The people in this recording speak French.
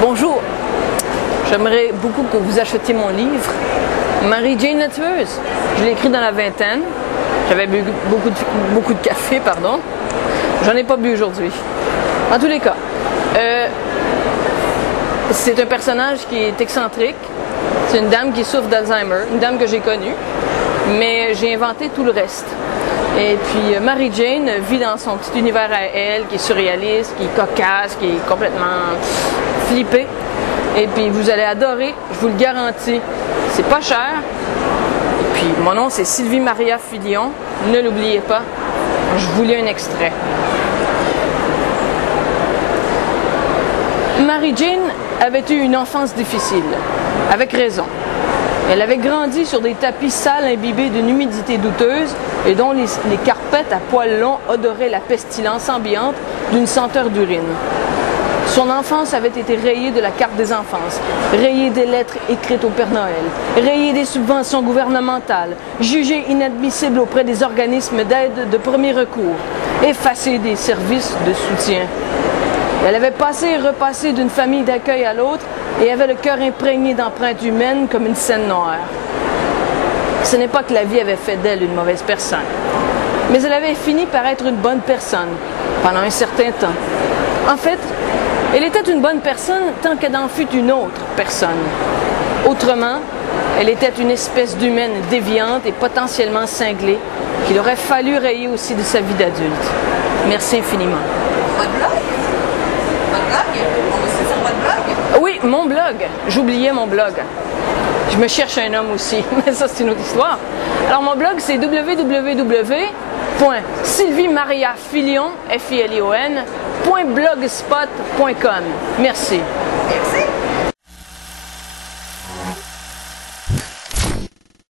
Bonjour, j'aimerais beaucoup que vous achetiez mon livre, Marie-Jane la tueuse. Je l'ai écrit dans la vingtaine, j'avais bu beaucoup de café, pardon. J'en ai pas bu aujourd'hui. En tous les cas, c'est un personnage qui est excentrique. C'est une dame qui souffre d'Alzheimer, une dame que j'ai connue, mais j'ai inventé tout le reste. Et puis Marie-Jane vit dans son petit univers à elle, qui est surréaliste, qui est cocasse, qui est complètement flippé. Et puis vous allez adorer, je vous le garantis. C'est pas cher. Et puis mon nom c'est Sylvie Maria Filion. Ne l'oubliez pas. Je vous lis un extrait. Marie-Jane avait eu une enfance difficile, avec raison. Elle avait grandi sur des tapis sales imbibés d'une humidité douteuse et dont les carpettes à poils longs odoraient la pestilence ambiante d'une senteur d'urine. Son enfance avait été rayée de la carte des enfances, rayée des lettres écrites au Père Noël, rayée des subventions gouvernementales, jugée inadmissible auprès des organismes d'aide de premier recours, effacée des services de soutien. Elle avait passé et repassé d'une famille d'accueil à l'autre et avait le cœur imprégné d'empreintes humaines comme une scène noire. Ce n'est pas que la vie avait fait d'elle une mauvaise personne, mais elle avait fini par être une bonne personne pendant un certain temps. En fait, elle était une bonne personne tant qu'elle en fut une autre personne. Autrement, elle était une espèce d'humaine déviante et potentiellement cinglée qu'il aurait fallu rayer aussi de sa vie d'adulte. Merci infiniment. Votre blog? Votre blog? On va sur votre blog? Oui, mon blog. J'oubliais mon blog. Je me cherche un homme aussi, mais ça c'est une autre histoire. Alors mon blog c'est www.sylviemariafilion.blogspot.com. Merci.